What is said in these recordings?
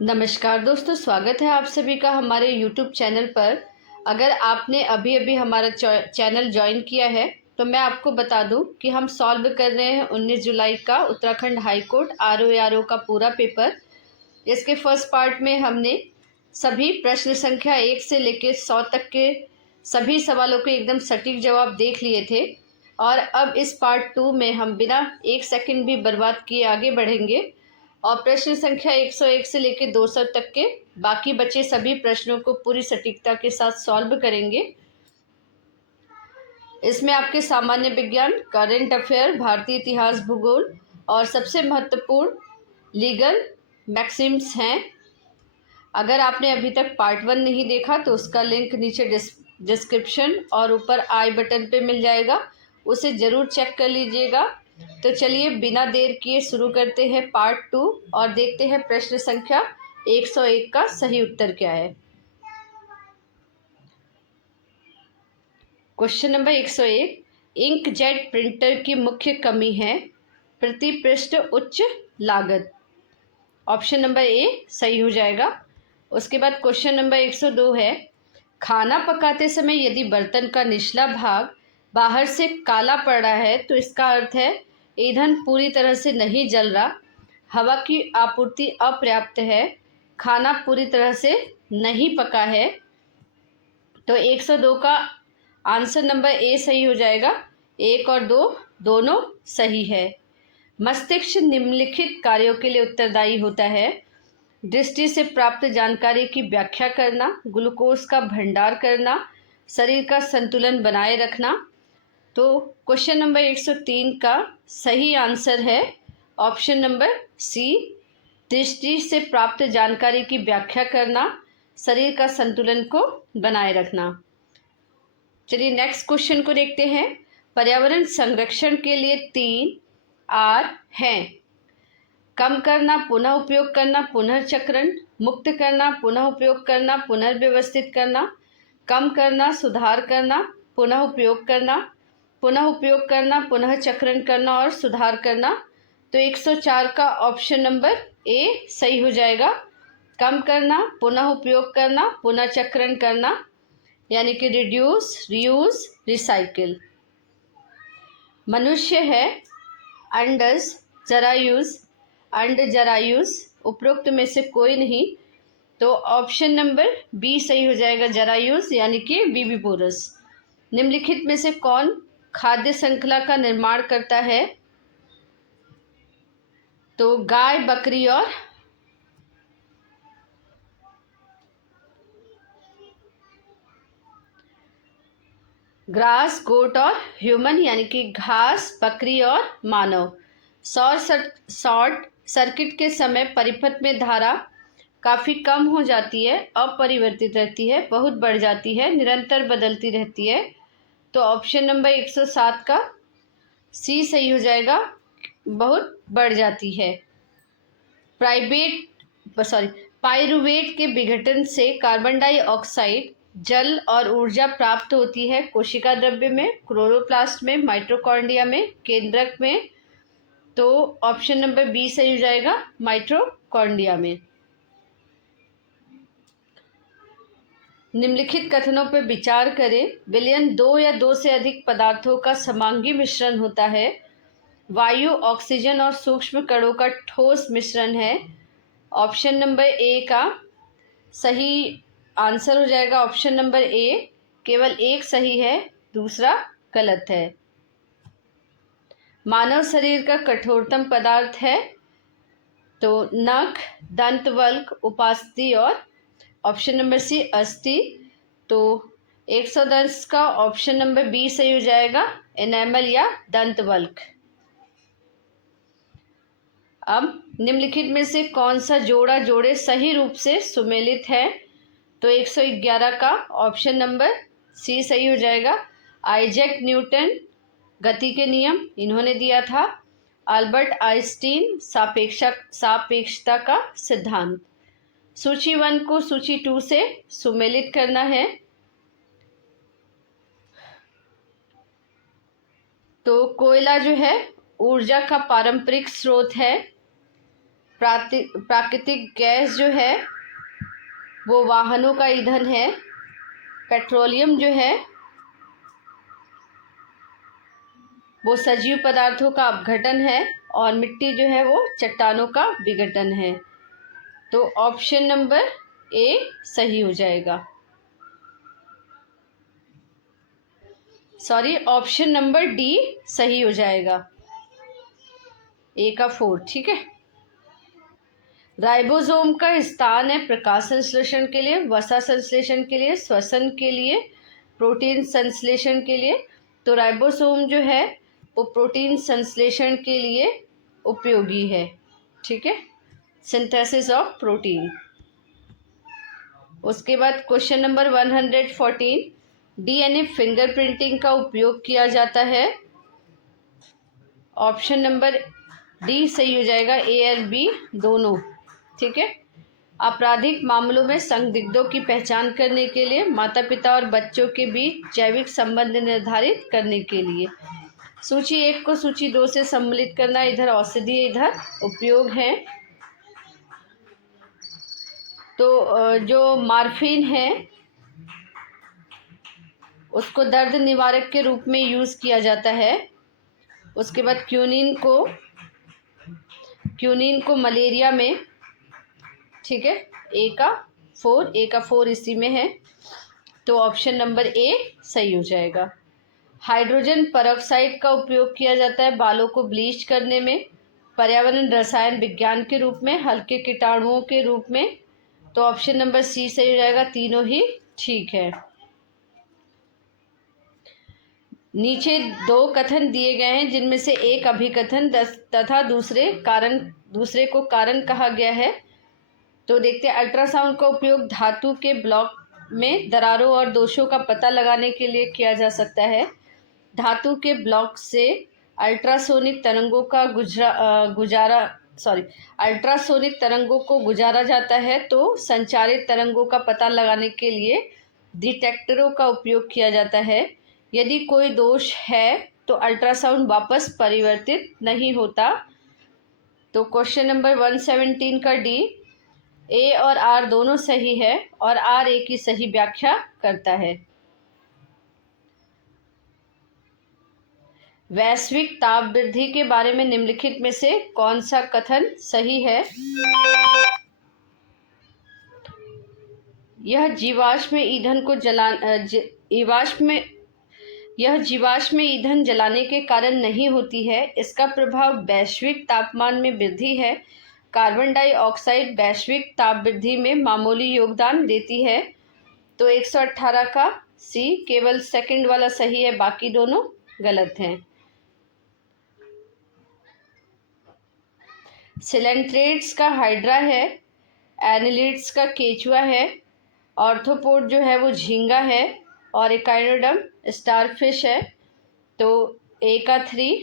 नमस्कार दोस्तों, स्वागत है आप सभी का हमारे YouTube चैनल पर। अगर आपने अभी अभी हमारा चैनल ज्वाइन किया है तो मैं आपको बता दूं कि हम सॉल्व कर रहे हैं 19 जुलाई का उत्तराखंड हाई कोर्ट RO का पूरा पेपर। इसके फर्स्ट पार्ट में हमने सभी प्रश्न संख्या 1 से लेकर 100 तक के सभी सवालों के एकदम सटीक जवाब देख लिए थे और अब इस पार्ट 2 में हम बिना एक सेकंड भी बर्बाद किए आगे बढ़ेंगे और प्रश्न संख्या 101 से लेकर 200 तक के बाकी बचे सभी प्रश्नों को पूरी सटीकता के साथ सॉल्व करेंगे। इसमें आपके सामान्य विज्ञान, करंट अफेयर, भारतीय इतिहास, भूगोल और सबसे महत्वपूर्ण लीगल मैक्सिम्स हैं। अगर आपने अभी तक पार्ट 1 नहीं देखा तो उसका लिंक नीचे डिस्क्रिप्शन और ऊपर आई बटन पे मिल जाएगा, उसे ज़रूर चेक कर लीजिएगा। तो चलिए बिना देर किए शुरू करते हैं पार्ट 2 और देखते हैं प्रश्न संख्या 101 का सही उत्तर क्या है। क्वेश्चन नंबर 101, इंकजेट प्रिंटर की मुख्य कमी है प्रति पृष्ठ उच्च लागत। ऑप्शन नंबर ए सही हो जाएगा। उसके बाद क्वेश्चन नंबर 102 है, खाना पकाते समय यदि बर्तन का निचला भाग बाहर से काला पड़ रहा है तो इसका अर्थ है ईंधन पूरी तरह से नहीं जल रहा, हवा की आपूर्ति अपर्याप्त है, खाना पूरी तरह से नहीं पका है। तो 102 का आंसर नंबर ए सही हो जाएगा। 1 और 2 दोनों सही है। मस्तिष्क निम्नलिखित कार्यों के लिए उत्तरदायी होता है: दृष्टि से प्राप्त जानकारी की व्याख्या करना, ग्लूकोज का भंडार करना, शरीर का संतुलन बनाए रखना। तो क्वेश्चन नंबर 103 का सही आंसर है ऑप्शन नंबर सी, दृष्टि से प्राप्त जानकारी की व्याख्या करना, शरीर का संतुलन को बनाए रखना। चलिए नेक्स्ट क्वेश्चन को देखते हैं। पर्यावरण संरक्षण के लिए 3 आर हैं: कम करना, पुनः उपयोग करना, पुनर्चक्रण, मुक्त करना, पुनः उपयोग करना, पुनर्व्यवस्थित करना, कम करना, सुधार करना, पुनः उपयोग करना, पुनः उपयोग करना, पुनः चक्रण करना और सुधार करना। तो 104 का ऑप्शन नंबर ए सही हो जाएगा। कम करना, पुनः उपयोग करना, पुनः चक्रण करना, यानी कि रिड्यूस, रीयूज, रिसाइकिल। मनुष्य है अंडज, जरायुज, अंड, जरायुज, उपरोक्त में से कोई नहीं। तो ऑप्शन नंबर बी सही हो जाएगा, जरायुज, यानी कि विविपोरस। निम्नलिखित में से कौन खाद्य श्रृंखला का निर्माण करता है? तो गाय, बकरी और ग्रास, गोट और ह्यूमन, यानी कि घास, बकरी और मानव। शॉर्ट सर्किट के समय परिपथ में धारा काफ़ी कम हो जाती है, अपरिवर्तित रहती है, बहुत बढ़ जाती है, निरंतर बदलती रहती है। तो ऑप्शन नंबर 107 का सी सही हो जाएगा, बहुत बढ़ जाती है। पाइरूवेट के विघटन से कार्बन डाइऑक्साइड, जल और ऊर्जा प्राप्त होती है कोशिका द्रव्य में, क्लोरोप्लास्ट में, माइटोकॉन्ड्रिया में, केंद्रक में। तो ऑप्शन नंबर बी सही हो जाएगा, माइटोकॉन्ड्रिया में। निम्नलिखित कथनों पर विचार करें। विलयन 2 या 2 से अधिक पदार्थों का समांगी मिश्रण होता है। वायु, ऑक्सीजन और सूक्ष्म कणों का ठोस मिश्रण है। ऑप्शन नंबर ए का सही आंसर हो जाएगा ऑप्शन नंबर ए। केवल एक सही है, दूसरा गलत है। मानव शरीर का कठोरतम पदार्थ है तो नख, दंतवल्क, उपास्थि और ऑप्शन नंबर सी अस्थि। तो 110 का ऑप्शन नंबर बी सही हो जाएगा, एनेमल या दंतवल्क। अब निम्नलिखित में से कौन सा जोड़े सही रूप से सुमेलित है? तो 111 का ऑप्शन नंबर सी सही हो जाएगा। आइजैक न्यूटन, गति के नियम, इन्होंने दिया था। अल्बर्ट आइंस्टीन, सापेक्षता का सिद्धांत। सूची 1 को सूची 2 से सुमेलित करना है। तो कोयला जो है ऊर्जा का पारंपरिक स्रोत है। प्राकृतिक गैस जो है वो वाहनों का ईंधन है। पेट्रोलियम जो है वो सजीव पदार्थों का अपघटन है और मिट्टी जो है वो चट्टानों का विघटन है। तो ऑप्शन नंबर ए सही हो जाएगा। सॉरी, ऑप्शन नंबर डी सही हो जाएगा, ए का 4। ठीक है। राइबोसोम का स्थान है प्रकाश संश्लेषण के लिए, वसा संश्लेषण के लिए, श्वसन के लिए, प्रोटीन संश्लेषण के लिए। तो राइबोसोम जो है वो प्रोटीन संश्लेषण के लिए उपयोगी है। ठीक है, सिंथेसिस ऑफ प्रोटीन। उसके बाद क्वेश्चन नंबर 114, डीएनए फिंगरप्रिंटिंग का उपयोग किया जाता है। ऑप्शन नंबर डी सही हो जाएगा, ए और बी दोनों। ठीक है। आपराधिक मामलों में संदिग्धों की पहचान करने के लिए, माता पिता और बच्चों के बीच जैविक संबंध निर्धारित करने के लिए। सूची 1 को सूची 2 से सम्मिलित करना, इधर औषधीय इधर उपयोग है। तो जो मार्फिन है उसको दर्द निवारक के रूप में यूज़ किया जाता है। उसके बाद क्यूनिन को मलेरिया में। ठीक है, ए का 4 इसी में है। तो ऑप्शन नंबर ए सही हो जाएगा। हाइड्रोजन परऑक्साइड का उपयोग किया जाता है बालों को ब्लीच करने में, पर्यावरण रसायन विज्ञान के रूप में, हल्के कीटाणुओं के रूप में। तो ऑप्शन नंबर सी सही हो जाएगा, तीनों ही ठीक है। नीचे 2 कथन दिए गए हैं जिनमें से एक अभिकथन तथा दूसरे को कारण कहा गया है। तो देखते हैं, अल्ट्रासाउंड का उपयोग धातु के ब्लॉक में दरारों और दोषों का पता लगाने के लिए किया जा सकता है। धातु के ब्लॉक से अल्ट्रासोनिक तरंगों को गुजारा जाता है, तो संचारित तरंगों का पता लगाने के लिए डिटेक्टरों का उपयोग किया जाता है। यदि कोई दोष है तो अल्ट्रासाउंड वापस परिवर्तित नहीं होता। तो क्वेश्चन नंबर 117 का डी, ए और आर दोनों सही है और आर ए की सही व्याख्या करता है। वैश्विक ताप वृद्धि के बारे में निम्नलिखित में से कौन सा कथन सही है? यह जीवाश्म ईंधन जलाने के कारण नहीं होती है। इसका प्रभाव वैश्विक तापमान में वृद्धि है। कार्बन डाइऑक्साइड वैश्विक ताप वृद्धि में मामूली योगदान देती है। तो 118 का सी, केवल सेकंड वाला सही है, बाकी दोनों गलत हैं। सिलेंट्रेट्स का हाइड्रा है, एनिलिड्स का केचुआ है, ऑर्थोपोड जो है वो झींगा है और एकाइनोडर्म स्टारफिश है। तो ए का 3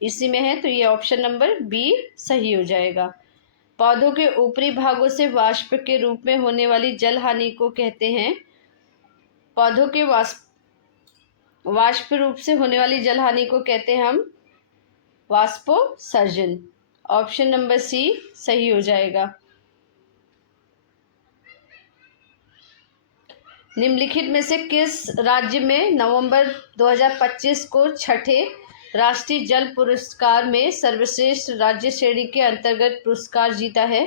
इसी में है, तो ये ऑप्शन नंबर बी सही हो जाएगा। पौधों के ऊपरी भागों से वाष्प के रूप में होने वाली जल हानि को कहते हैं। पौधों के वाष्प रूप से होने वाली जल हानि को कहते हैं हम वाष्पोत्सर्जन। ऑप्शन नंबर सी सही हो जाएगा। निम्नलिखित में से किस राज्य में नवंबर 2025 को छठे राष्ट्रीय जल पुरस्कार में सर्वश्रेष्ठ राज्य श्रेणी के अंतर्गत पुरस्कार जीता है?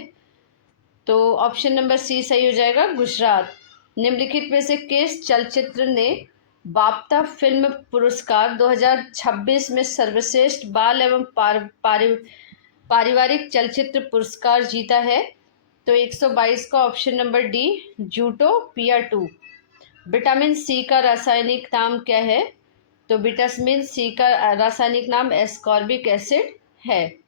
तो ऑप्शन नंबर सी सही हो जाएगा, गुजरात। निम्नलिखित में से किस चलचित्र ने बाफ्टा फिल्म पुरस्कार 2026 में सर्वश्रेष्ठ बाल एवं पारिवारिक चलचित्र पुरस्कार जीता है? तो 122 का option number D, Zootopia 2। Vitamin C का रासायनिक नाम क्या है? तो विटामिन सी का रासायनिक नाम एस्कॉर्बिक एसिड है।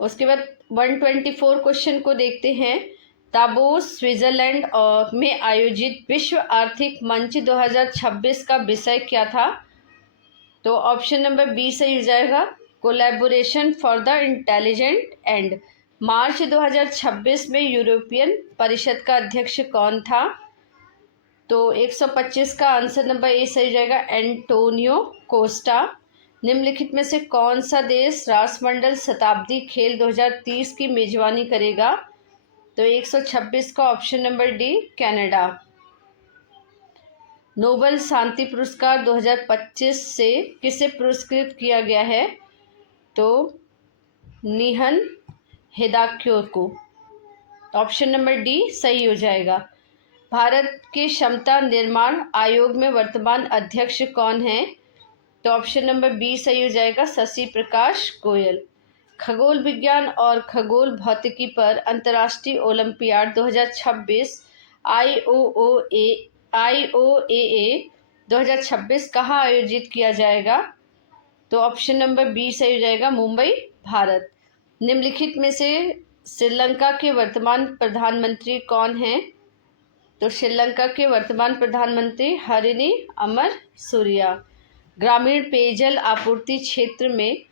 उसके बाद 124 क्वेश्चन को देखते हैं। दावोस स्विट्जरलैंड में आयोजित विश्व आर्थिक मंच 2026 का विषय क्या था? तो ऑप्शन नंबर बी सही हो जाएगा, collaboration for the intelligent end. March 2026 में यूरोपियन परिषद का अध्यक्ष कौन था? तो 125 का आंसर नंबर ए सही हो जाएगा, एंटोनियो कोस्टा। निम्नलिखित में से कौन सा देश राष्ट्रमंडल शताब्दी खेल 2030 की मेजबानी करेगा? तो 126 का option number D, Canada. Nobel शांति पुरस्कार 2025 से किसे पुरस्कृत किया गया है? तो निहन हिदाक्यो को। ऑप्शन नंबर डी सही हो जाएगा। भारत के क्षमता निर्माण आयोग में वर्तमान अध्यक्ष कौन है? तो ऑप्शन नंबर बी सही हो जाएगा, शशि प्रकाश गोयल। खगोल विज्ञान और खगोल भौतिकी पर अंतर्राष्ट्रीय ओलंपियाड 2026 IOAA 2026 कहाँ आयोजित किया जाएगा? तो ऑप्शन नंबर बी सही हो जाएगा, मुंबई, भारत। निम्नलिखित में से श्रीलंका के वर्तमान प्रधानमंत्री कौन हैं? तो श्रीलंका के वर्तमान प्रधानमंत्री हरिनी अमर सूर्या। ग्रामीण पेयजल आपूर्ति क्षेत्र में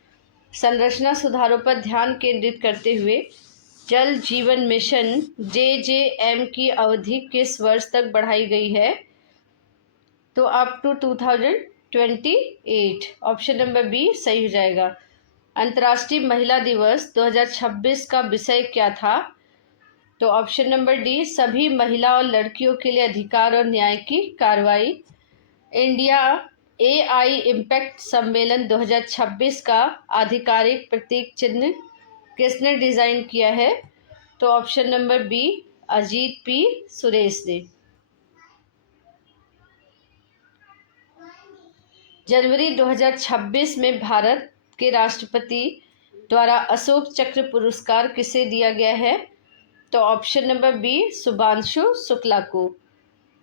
संरचना सुधारों पर ध्यान केंद्रित करते हुए जल जीवन मिशन JJM की अवधि किस वर्ष तक बढ़ाई गई है? तो up to 2028। Option number B सही हो जाएगा। अंतर्राष्ट्रीय महिला दिवस 2026 का विषय क्या था? तो ऑप्शन नंबर डी, सभी महिला और लड़कियों के लिए अधिकार और न्याय की कार्रवाई। इंडिया AI इम्पैक्ट सम्मेलन 2026 का आधिकारिक प्रतीक चिन्ह किसने डिजाइन किया है? तो option number B, Ajit P Suresh ने। जनवरी 2026 में भारत के राष्ट्रपति द्वारा अशोक चक्र पुरस्कार किसे दिया गया है? तो option number B, Shubhanshu Shukla को।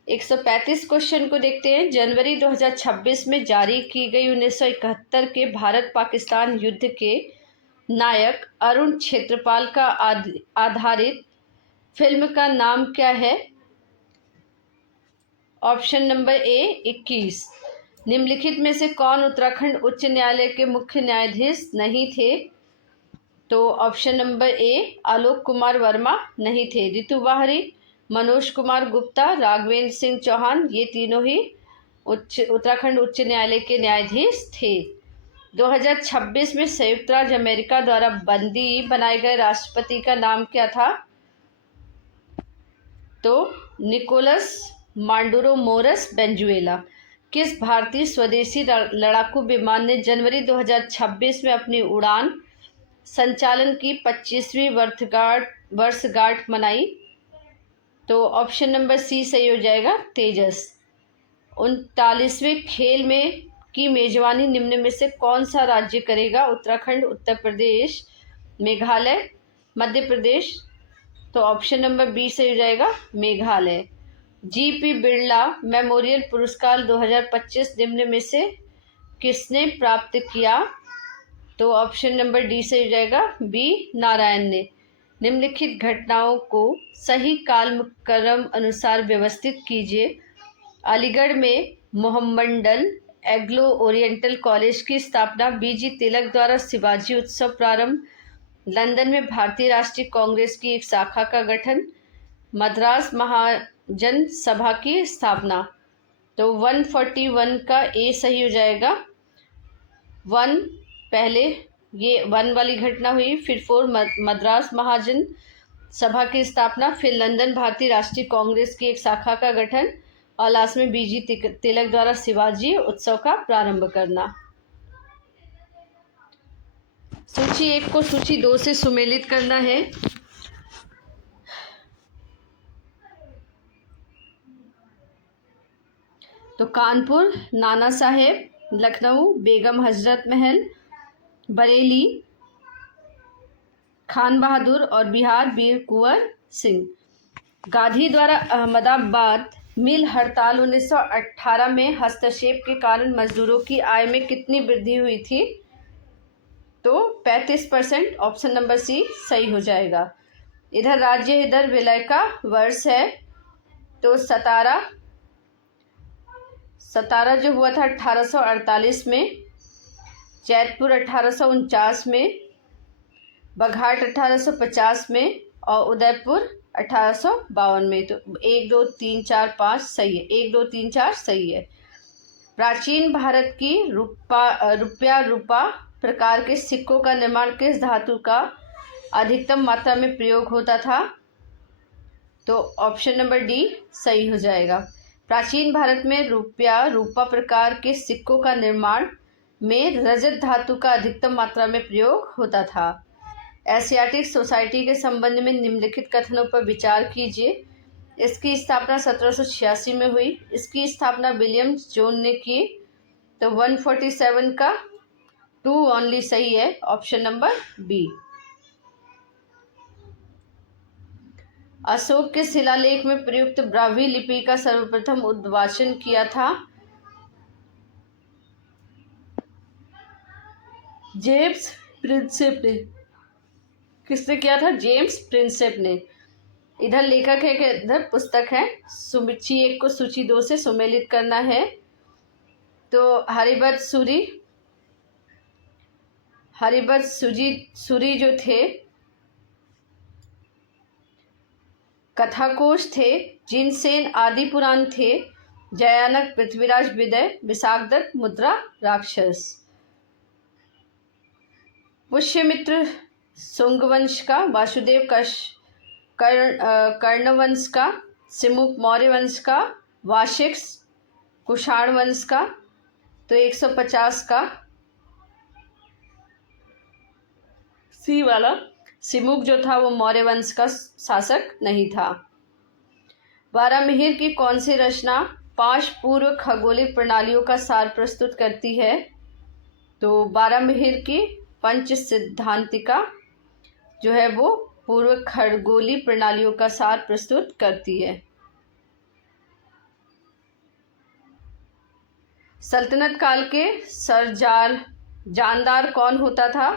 135 क्वेश्चन को देखते हैं। जनवरी 2026 में जारी की गई 1971 के भारत पाकिस्तान युद्ध के नायक अरुण क्षेत्रपाल का आधारित फिल्म का नाम क्या है? Option number A, 21। निम्नलिखित में से कौन उत्तराखंड उच्च न्यायालय के मुख्य न्यायाधीश नहीं थे? तो option number A, Alok Kumar Verma नहीं थे। रितु बाहरी, मनोज कुमार गुप्ता, राघवेंद्र सिंह चौहान, ये तीनों ही उत्तराखंड उच्च न्यायालय के न्यायाधीश थे। 2026 में संयुक्त राज्य अमेरिका द्वारा बंदी बनाए गए राष्ट्रपति का नाम क्या था? तो निकोलस मांडुरो मोरस वेनेजुएला। किस भारतीय स्वदेशी लड़ाकू विमान ने जनवरी 2026 में अपनी उड़ान संचालन की 25वीं वर्षगांठ मनाई? तो ऑप्शन नंबर सी सही हो जाएगा, तेजस। 39वें खेल में की मेजबानी निम्न में से कौन सा राज्य करेगा? उत्तराखंड, उत्तर प्रदेश, मेघालय, मध्य प्रदेश। तो ऑप्शन नंबर बी सही हो जाएगा, मेघालय। GP बिरला मेमोरियल पुरस्कार 2025 निम्न में से किसने प्राप्त किया? तो ऑप्शन नंबर डी सही हो जाएगा, बी, नारायण ने। निम्नलिखित घटनाओं को सही कालक्रम अनुसार व्यवस्थित कीजिए। अलीगढ़ में मोहम्मडन एग्लो ओरिएंटल कॉलेज की स्थापना, BG तिलक द्वारा शिवाजी उत्सव प्रारंभ, लंदन में भारतीय राष्ट्रीय कांग्रेस की एक शाखा का गठन, मद्रास महाजन सभा की स्थापना। तो 141 का ए सही हो जाएगा। 1 पहले ये 1 वाली घटना हुई, फिर 4 मद्रास महाजन सभा की स्थापना, फिर लंदन भारतीय राष्ट्रीय कांग्रेस की एक शाखा का गठन और लास्ट में BG तिलक द्वारा शिवाजी उत्सव का प्रारंभ करना। सूची 1 को सूची 2 से सुमेलित करना है। तो कानपुर नाना साहेब, लखनऊ बेगम हजरत महल, बरेली खान बहादुर और बिहार वीर कुंवर सिंह। गांधी द्वारा अहमदाबाद मिल हड़ताल 1918 में हस्तक्षेप के कारण मजदूरों की आय में कितनी वृद्धि हुई थी? तो 35%। ऑप्शन नंबर सी सही हो जाएगा। इधर राज्य इधर विलय का वर्ष है, तो 17 जो हुआ था 1848 में, जैतपुर 1849 में, बघाट 1850 में और उदयपुर 1852 में। तो 1 2 3 4 5 सही है, 1 2 3 4 सही है। प्राचीन भारत की रुपया रूपा प्रकार के सिक्कों का निर्माण किस धातु का अधिकतम मात्रा में प्रयोग होता था? तो ऑप्शन नंबर डी सही हो जाएगा। प्राचीन भारत में रुपया रूपा प्रकार के सिक्कों का निर्माण में रजत धातु का अधिकतम मात्रा में प्रयोग होता था। एशियाटिक सोसाइटी के संबंध में निम्नलिखित कथनों पर विचार कीजिए। इसकी स्थापना 1786 में हुई। इसकी स्थापना विलियम जोन ने की। तो 147 का 2 ओनली सही है, ऑप्शन नंबर बी। अशोक के शिलालेख में प्रयुक्त ब्राह्मी लिपि का सर्वप्रथम उद्भाषण किया था? जेम्स प्रिंसेप ने। किसने किया था? जेम्स प्रिंसेप ने। इधर लेखक है कि इधर पुस्तक है। सूची 1 को सूची 2 से सुमेलित करना है। तो हरिभद्र सूरी जो थे, कथाकोश थे, जिनसेन आदि पुराण थे, जयानक पृथ्वीराज विदय, विशाखदत्त मुद्रा राक्षस। पुष्यमित्र शुंगवंश का, वासुदेव कर्णवंश का, सिमुक मौर्य वंश का, वाशिक कुषाण वंश का। तो 150 का सी वाला। सिमुक जो था वो मौर्य वंश का शासक नहीं था। बारामिहिर की कौन सी रचना 5 पूर्व खगोलिक प्रणालियों का सार प्रस्तुत करती है? तो बारामिहिर की पंच सिद्धांतिका जो है वो पूर्व खगोलीय प्रणालियों का सार प्रस्तुत करती है। सल्तनत काल के जानदार कौन होता था?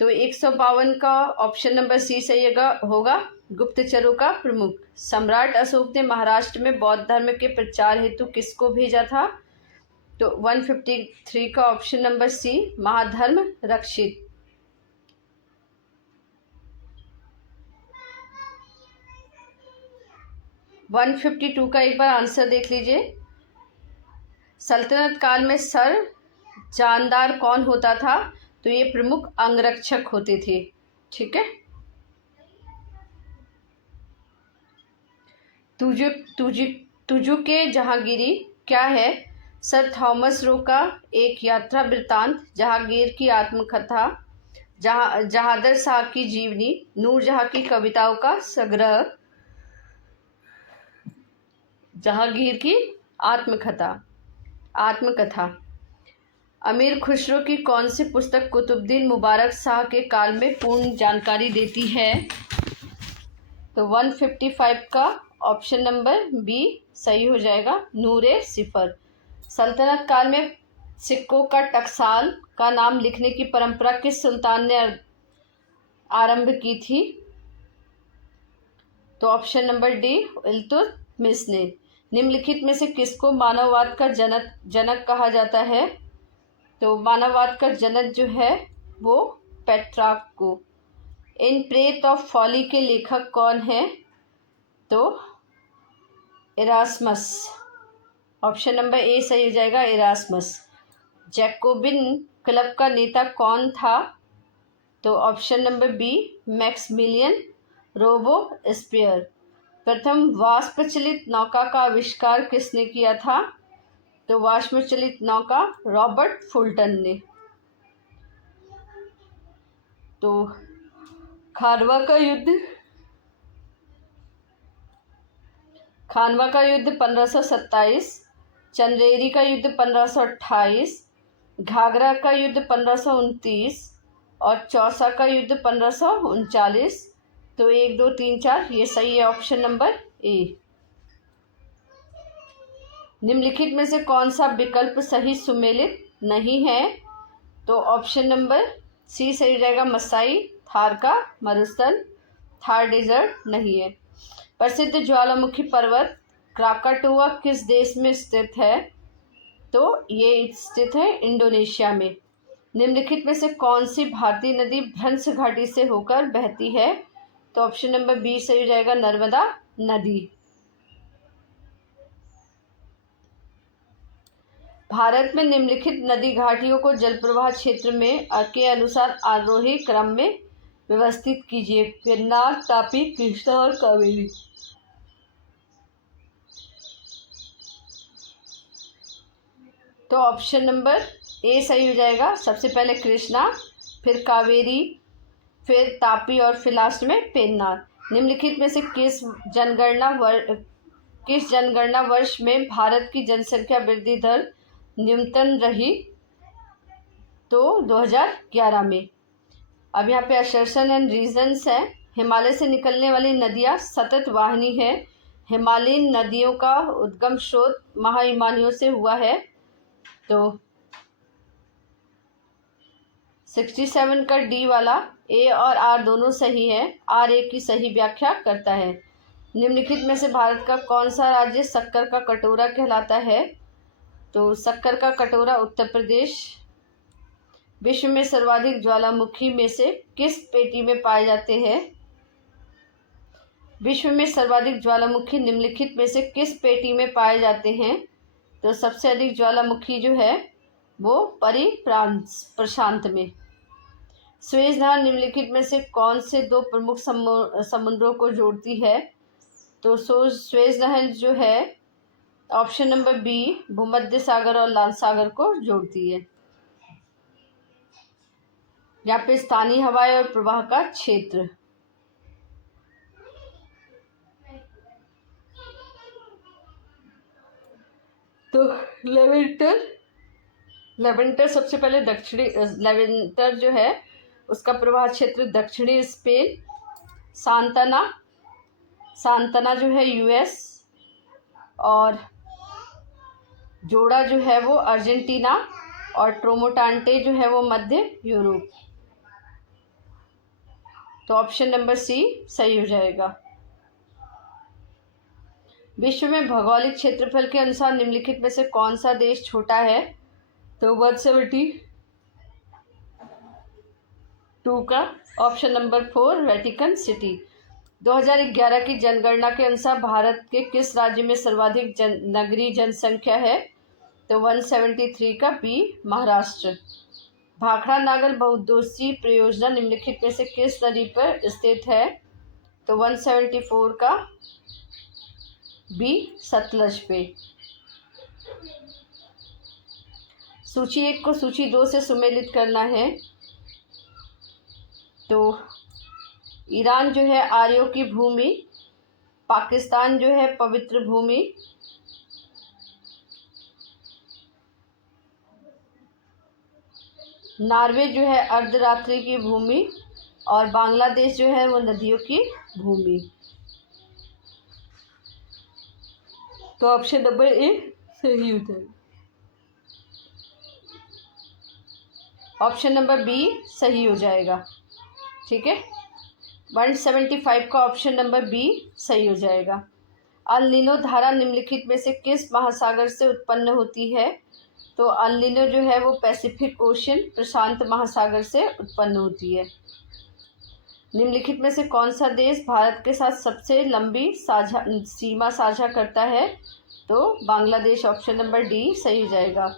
तो 152 का ऑप्शन नंबर सी सही होगा, गुप्तचरों का प्रमुख। सम्राट अशोक ने महाराष्ट्र में बौद्ध धर्म के प्रचार हेतु किसको भेजा था? तो 153 का ऑप्शन नंबर सी, महाधर्म रक्षित। - 152 का एक बार आंसर देख लीजिए। सल्तनत काल में जानदार कौन होता था? तो ये प्रमुख अंगरक्षक होते थे। ठीक है। तुजु के जहांगीरी क्या है? सर थॉमस रो का एक यात्रा वृत्तांत, जहांगीर की आत्मकथा, जहादर शाह की जीवनी, नूरजहां की कविताओं का संग्रह। जहांगीर की आत्मकथा। अमीर खुसरो की कौन सी पुस्तक कुतुबुद्दीन मुबारक शाह के काल में पूर्ण जानकारी देती है? तो 155 का ऑप्शन नंबर बी सही हो जाएगा, नूरे सिफर। सल्तनत काल में सिक्कों का टकसाल का नाम लिखने की परंपरा किस सुल्तान ने आरंभ की थी? तो ऑप्शन नंबर डी इल्तुतमिश ने। निम्नलिखित में से किसको मानववाद का जनक कहा जाता है? तो मानववाद का जनक जो है वो पेट्रार्क को। इन प्रेत ऑफ फॉली के लेखक कौन है? तो इरास्मस। ऑप्शन नंबर ए सही हो जाएगा, इरास्मस। जैकोबिन क्लब का नेता कौन था? तो ऑप्शन नंबर बी, मैक्समिलियन रोबोस्पियर। प्रथम वाष्प चलित नौका का आविष्कार किसने किया था? तो वाष्प चलित नौका रॉबर्ट फुल्टन ने। तो खानवा का युद्ध 1527, चंदेरी का युद्ध 1528, घाघरा का युद्ध 1529 और चौसा का युद्ध 1539। तो 1 2 3 4 ये सही है, ऑप्शन नंबर ए। निम्नलिखित में से कौन सा विकल्प सही सुमेलित नहीं है? तो ऑप्शन नंबर सी सही हो जाएगा, मसाई थार का मरुस्थल, थार डेजर्ट नहीं है। प्रसिद्ध ज्वालामुखी पर्वत क्राकाटुआ किस देश में स्थित है? तो ये स्थित है इंडोनेशिया में। निम्नलिखित में से कौन सी भारतीय नदी भ्रंश घाटी से होकर बहती है? तो ऑप्शन नंबर बी सही हो जाएगा, नर्मदा नदी। भारत में निम्नलिखित नदी घाटियों को जल प्रवाह क्षेत्र में के अनुसार आरोही क्रम में व्यवस्थित कीजिए। पेन्नार, तापी, कृष्णा और कावेरी। तो ऑप्शन नंबर ए सही हो जाएगा। सबसे पहले कृष्णा, फिर कावेरी, फिर तापी और फिर लास्ट में पेन्नार। निम्नलिखित में से किस जनगणना वर्ष में भारत की जनसंख्या वृद्धि दर न्यूनतम रही? तो 2011 में। अब यहाँ पे असर्शन एंड रीजंस है। हिमालय से निकलने वाली नदियाँ सतत वाहिनी है। हिमालयन नदियों का उद्गम स्रोत महाहिमानियों से हुआ है। तो 67 का डी वाला ए और आर दोनों सही है। आर ए की सही व्याख्या करता है। निम्नलिखित में से भारत का कौन सा राज्य शक्कर का कटोरा कहलाता है? तो शक्कर का कटोरा उत्तर प्रदेश। विश्व में सर्वाधिक ज्वालामुखी में से किस पेटी में पाए जाते हैं? विश्व में सर्वाधिक ज्वालामुखी निम्नलिखित में से किस पेटी में पाए जाते हैं? तो सबसे अधिक ज्वालामुखी जो है वो प्रशांत में। सुएज नहर निम्नलिखित में से कौन से दो प्रमुख समुद्रों को जोड़ती है? तो सुएज नहर जो है ऑप्शन नंबर बी भूमध्य सागर और लाल सागर को जोड़ती है। यहाँ पे स्थानीय हवाएं और प्रवाह का क्षेत्र। तो लेवेंटर सबसे पहले दक्षिणी लेवेंटर जो है उसका प्रवाह क्षेत्र दक्षिणी स्पेन। सांतना जो है यूएस, और जोड़ा जो है वो अर्जेंटीना, और ट्रोमोटांटे जो है वो मध्य यूरोप। तो ऑप्शन नंबर सी सही हो जाएगा। विश्व में भौगोलिक क्षेत्रफल के अनुसार निम्नलिखित में से कौन सा देश छोटा है? तो 172 का ऑप्शन नंबर 4 वेटिकन सिटी। 2011 की जनगणना के अनुसार भारत के किस राज्य में सर्वाधिक नगरीय जनसंख्या है? तो 173 का बी महाराष्ट्र। भाखड़ा नागर बहुउद्देशीय परियोजना निम्नलिखित में से किस नदी पर स्थित है? तो 174 का बी सतलज पे। सूची 1 को सूची 2 से सुमेलित करना है। तो ईरान जो है आर्यों की भूमि, पाकिस्तान जो है पवित्र भूमि, नॉर्वे जो है अर्धरात्रि की भूमि, और बांग्लादेश जो है वो नदियों की भूमि। तो ऑप्शन नंबर ए सही हो जाएगा। ऑप्शन नंबर बी सही हो जाएगा। ठीक है, 175 का ऑप्शन नंबर बी सही हो जाएगा। अल नीनो धारा निम्नलिखित में से किस महासागर से उत्पन्न होती है? तो अल नीनो जो है वो पैसिफिक ओशन प्रशांत महासागर से उत्पन्न होती है। निम्नलिखित में से कौन सा देश भारत के साथ सबसे लंबी सीमा साझा करता है? तो बांग्लादेश। ऑप्शन नंबर डी सही हो जाएगा।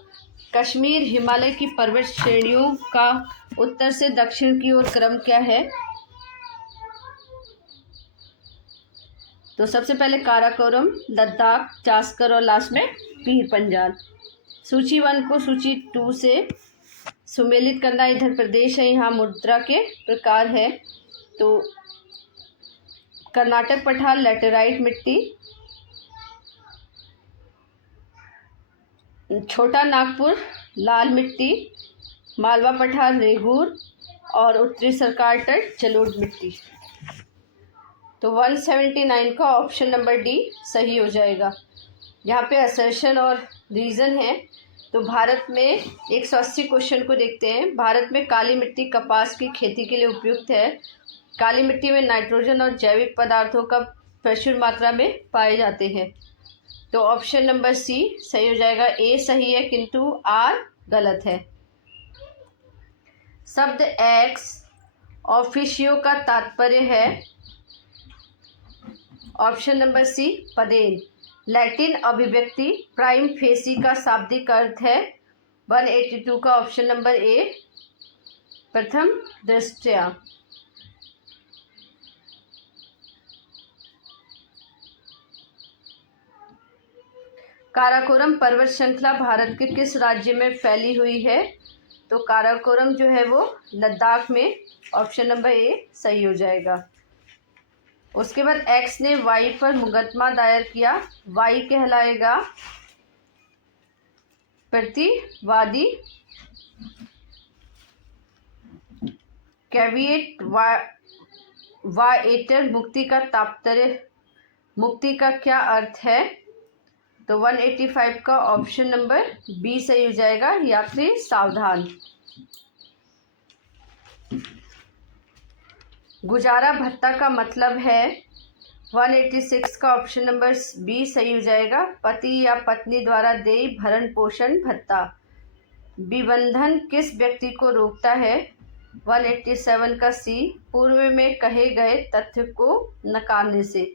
कश्मीर हिमालय की पर्वत श्रेणियों का उत्तर से दक्षिण की ओर क्रम क्या है? तो सबसे पहले काराकोरम, लद्दाख, जास्कर और लास्ट में पीर पंजाल। सूची 1 को सूची 2 से सुमेलित करना। इधर प्रदेश है, यहाँ मुद्रा के प्रकार है। तो कर्नाटक पठार लैटेराइट मिट्टी, छोटा नागपुर लाल मिट्टी, मालवा पठार रेगूर, और उत्तरी सरकार तट जलोढ़ मिट्टी। तो 179 का ऑप्शन नंबर डी सही हो जाएगा। यहाँ पे असर्शन और रीज़न है। तो भारत में 180 क्वेश्चन को देखते हैं। भारत में काली मिट्टी कपास की खेती के लिए उपयुक्त है। काली मिट्टी में नाइट्रोजन और जैविक पदार्थों का प्रचुर मात्रा में पाए जाते हैं। तो ऑप्शन नंबर सी सही हो जाएगा। ए सही है किंतु आर गलत है। शब्द एक्स ऑफिशियो का तात्पर्य है ऑप्शन नंबर सी पदेन। लैटिन अभिव्यक्ति प्राइम फेसी का शाब्दिक अर्थ है 182 का ऑप्शन नंबर ए प्रथम दृष्टया। काराकोरम पर्वत श्रृंखला भारत के किस राज्य में फैली हुई है? तो काराकोरम जो है वो लद्दाख में, ऑप्शन नंबर ए सही हो जाएगा। उसके बाद एक्स ने वाई पर मुकदमा दायर किया, वाई कहलाएगा प्रतिवादी। कैविएट वाएटर मुक्ति का तात्पर्य, मुक्ति का क्या अर्थ है? तो 185 का ऑप्शन नंबर बी सही हो जाएगा, यात्री सावधान। गुजारा भत्ता का मतलब है 186 का ऑप्शन नंबर बी सही हो जाएगा, पति या पत्नी द्वारा देय भरण पोषण भत्ता। विबंधन किस व्यक्ति को रोकता है? 187 का सी पूर्व में कहे गए तथ्य को नकारने से।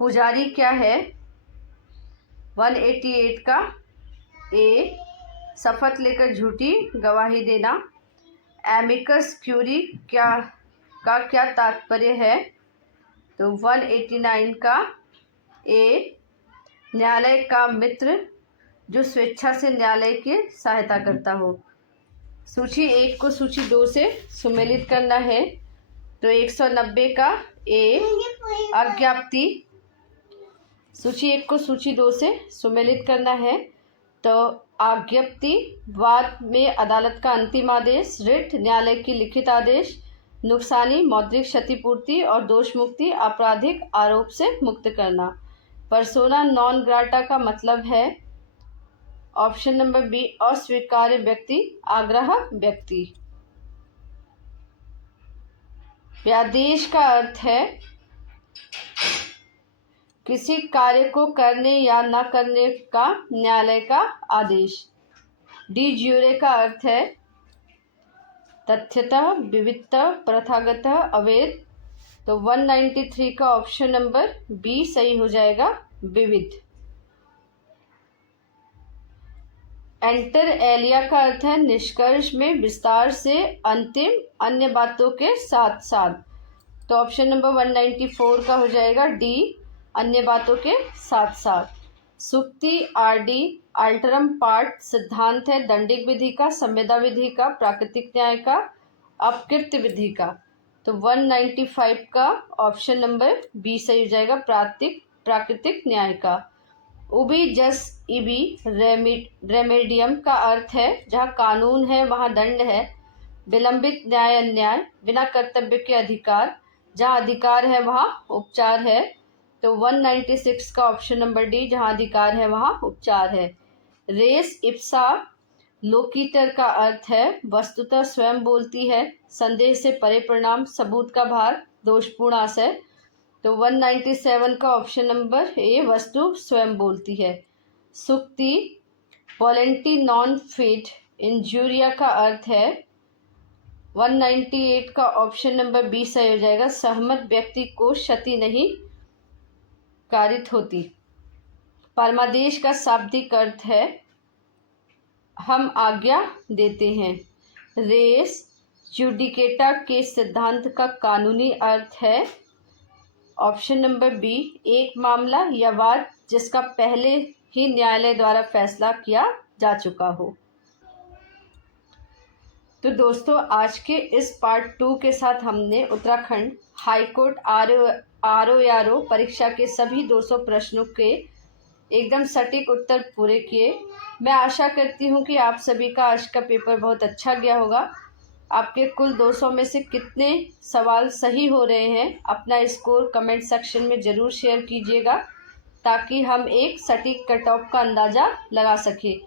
पुजारी क्या है? 188 का ए शपथ लेकर झूठी गवाही देना। एमिकस क्यूरी क्या तात्पर्य है? तो 189 का ए न्यायालय का मित्र जो स्वेच्छा से न्यायालय की सहायता करता हो। सूची 1 को सूची 2 से सुमेलित करना है, तो 190 का ए अज्ञाप्ति। सूची 1 को सूची 2 से सुमेलित करना है, तो आज्ञप्ति वाद में अदालत का अंतिम आदेश, रिट न्यायालय की लिखित आदेश, नुकसानी मौद्रिक क्षतिपूर्ति और दोष मुक्ति आपराधिक आरोप से मुक्त करना। पर्सोना नॉन ग्राटा का मतलब है ऑप्शन नंबर बी अस्वीकार्य व्यक्ति, आग्रह व्यक्ति। व्यादेश का अर्थ है किसी कार्य को करने या न करने का न्यायालय का आदेश। डी ज्यूरे का अर्थ है तथ्यतः, विविधतः, प्रथागतः, अवैध। तो 193 का ऑप्शन नंबर बी सही हो जाएगा, विविध। एंटर एलिया का अर्थ है निष्कर्ष में विस्तार से, अंतिम, अन्य बातों के साथ साथ। तो ऑप्शन नंबर 194 का हो जाएगा डी, अन्य बातों के साथ साथ। सुक्ति आरडी अल्टरम पार्ट सिद्धांत है दंडिक विधि का, संविदा विधि का, प्राकृतिक न्याय का, अपकृत्य विधि का। तो 195 का ऑप्शन नंबर बी सही हो जाएगा, प्राकृतिक न्याय का। उबी जस इबी रेमेडियम का अर्थ है जहाँ कानून है वहाँ दंड है, विलंबित न्याय अन्याय, बिना कर्तव्य के अधिकार, जहाँ अधिकार है वहाँ उपचार है। तो 196 का ऑप्शन नंबर डी, जहाँ अधिकार है वहाँ उपचार है। रेस इप्सा लोकीटर का अर्थ है वस्तुतः स्वयं बोलती है, संदेह से परे परिणाम, सबूत का भार, दोषपूर्ण आशय। तो 197 का ऑप्शन नंबर ए वस्तु स्वयं बोलती है। सुक्ति वॉलेंटी नॉन फिट इंजूरिया का अर्थ है 198 का ऑप्शन नंबर बी सही हो जाएगा, सहमत व्यक्ति को क्षति नहीं कारित होती। परमादेश का शाब्दिक अर्थ है हम आज्ञा देते हैं। रेस जुडिकेटा के सिद्धांत का कानूनी अर्थ है ऑप्शन नंबर बी एक मामला या वाद जिसका पहले ही न्यायालय द्वारा फैसला किया जा चुका हो। तो दोस्तों आज के इस पार्ट 2 के साथ हमने उत्तराखंड हाईकोर्ट आरओ परीक्षा के सभी 200 प्रश्नों के एकदम सटीक उत्तर पूरे किए। मैं आशा करती हूँ कि आप सभी का आज का पेपर बहुत अच्छा गया होगा। आपके कुल 200 में से कितने सवाल सही हो रहे हैं अपना स्कोर कमेंट सेक्शन में ज़रूर शेयर कीजिएगा ताकि हम एक सटीक कट ऑफ का अंदाज़ा लगा सकें।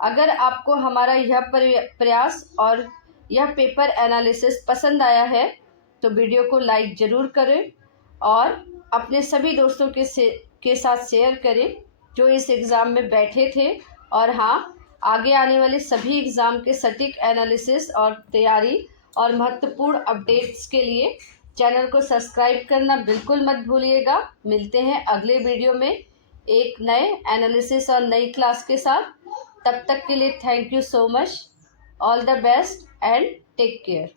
अगर आपको हमारा यह प्रयास और यह पेपर एनालिसिस पसंद आया है तो वीडियो को लाइक ज़रूर करें और अपने सभी दोस्तों के साथ शेयर करें जो इस एग्ज़ाम में बैठे थे और हाँ आगे आने वाले सभी एग्ज़ाम के सटीक एनालिसिस और तैयारी और महत्वपूर्ण अपडेट्स के लिए चैनल को सब्सक्राइब करना बिल्कुल मत भूलिएगा। मिलते हैं अगले वीडियो में एक नए एनालिसिस और नई क्लास के साथ। तब तक के लिए thank you so much. All the best and take care.